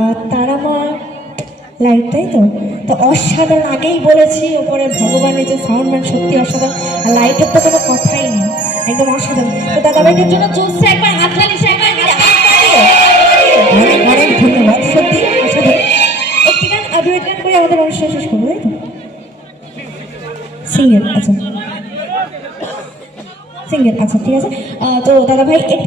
আর Tara Maa light, তাই তো? তো অসাধারণ, আগেই বলেছি ওপরে ভগবানের যে সাউন্ডম্যান সত্যি অসাধারণ, আর লাইটের তো কোনো কথাই নেই, একদম অসাধারণ। তো দাদাভাইদের জন্য চলছে একবার হাততালি, অনেক অনেক ধন্যবাদ, সত্যি অসাধারণ। একটি গান ডুয়েট গান করে আমাদের অনুষ্ঠান শেষ করবো, তাই তো? সিঙ্গেল, আচ্ছা সিঙ্গেল, আচ্ছা ঠিক আছে। তো দাদাভাই